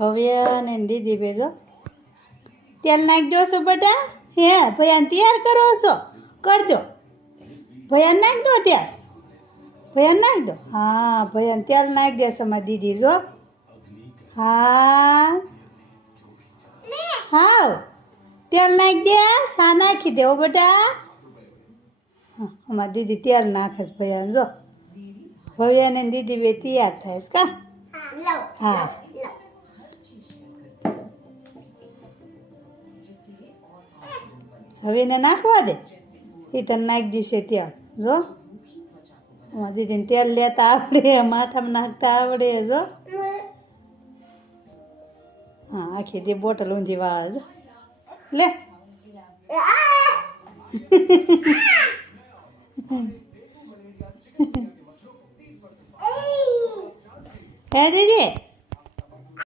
ભવ્ય ને દીદી ભેજો તેલ નાખી દો છો બેટા હે ભૈયાને તૈયાર કરો છો કરી દો ભૈયાને નાખી દો ત્યાં ભૈયાને નાખી દો હા ભૈયાને તેલ નાખી દેશે મારી દીદી જો હા હા તેલ નાખી દે હા નાખી દેવો બેટા હા અમારી દીદી તેલ નાખે છે ભૈયાને જો ભવ્યાને દીદી બે તૈયાર થાય છે કા હા હવે એને નાખવા દે એ તને નાખી દીશે ત્યાં જો અમારી દીદીને તેલ લેતા આવડે માથામાં નાખતા આવડે જો હા આખી તે બોટલ ઊંધી વાળા જો લે હે દીદી